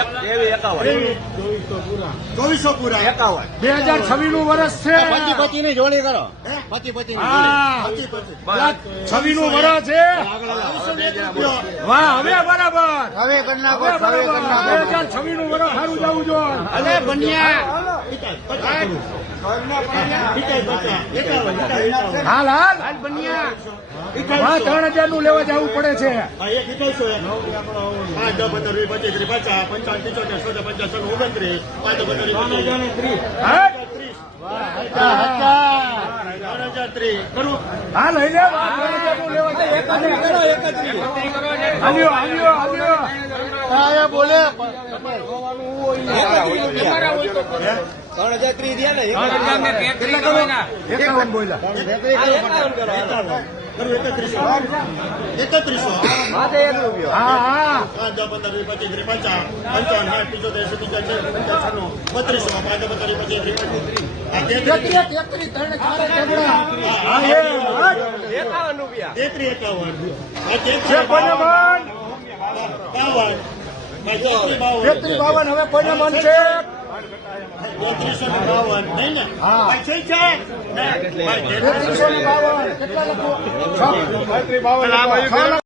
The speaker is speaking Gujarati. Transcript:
2400 પૂરા 2026 નું વર્ષ છે. પતિ ની જોડી કરો. પતિ હા 26 નું વર્ષ છે. વાહ હવે બરાબર. હવે કરી નાખો. 2026 નું વર્ષ સારું જવું જોઈએ. અરે બન્યા હાલ બન્યા. 3000 નું લેવા જવું પડે છે. 3000 લઈ લે. બોલે 51 બોલ્યા. 3100 હા 5 15 20 25 50 52 હવે કોઈને મન છે. 3252 નહીં ને છે 3252 કેટલા લખો? 52